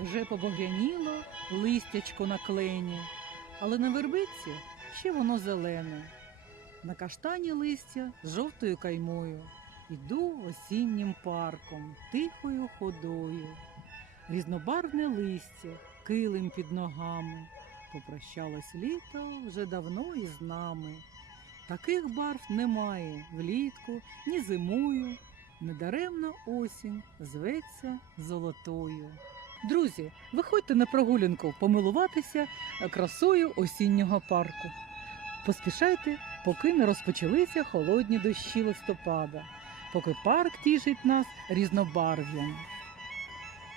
Вже побогряніло листячко на клені, але на вербиці ще воно зелене. На каштані листя з жовтою каймою. Іду осіннім парком, тихою ходою. Різнобарвне листя, килим під ногами. Попрощалось літо вже давно із нами. Таких барв немає влітку, ні зимою. Недаремно осінь зветься золотою. Друзі, виходьте на прогулянку помилуватися красою осіннього парку. Поспішайте, поки не розпочалися холодні дощі листопада, поки парк тішить нас різнобарв'ям.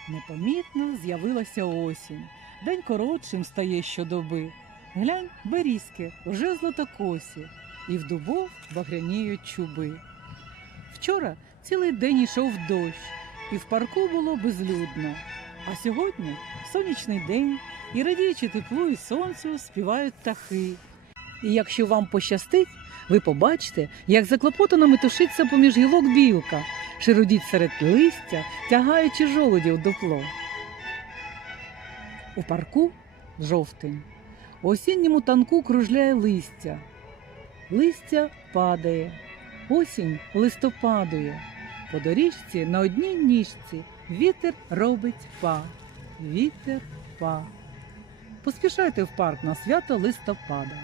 Непомітно з'явилася осінь. День коротшим стає щодоби. Глянь, берізки вже златокосі, і в дубов багряніють чуби. Вчора цілий день йшов дощ, і в парку було безлюдно. А сьогодні сонячний день, і радіючи теплу і сонцю, співають птахи. І якщо вам пощастить, ви побачите, як заклопотано метушиться поміж гілок білка, широдіть серед листя, тягаючи жолудів дупло. У парку жовтень. У осінньому танку кружляє листя. Листя падає, осінь листопадує. По доріжці на одній ніжці вітер робить па. Вітер па. Поспішайте в парк на свято листопада.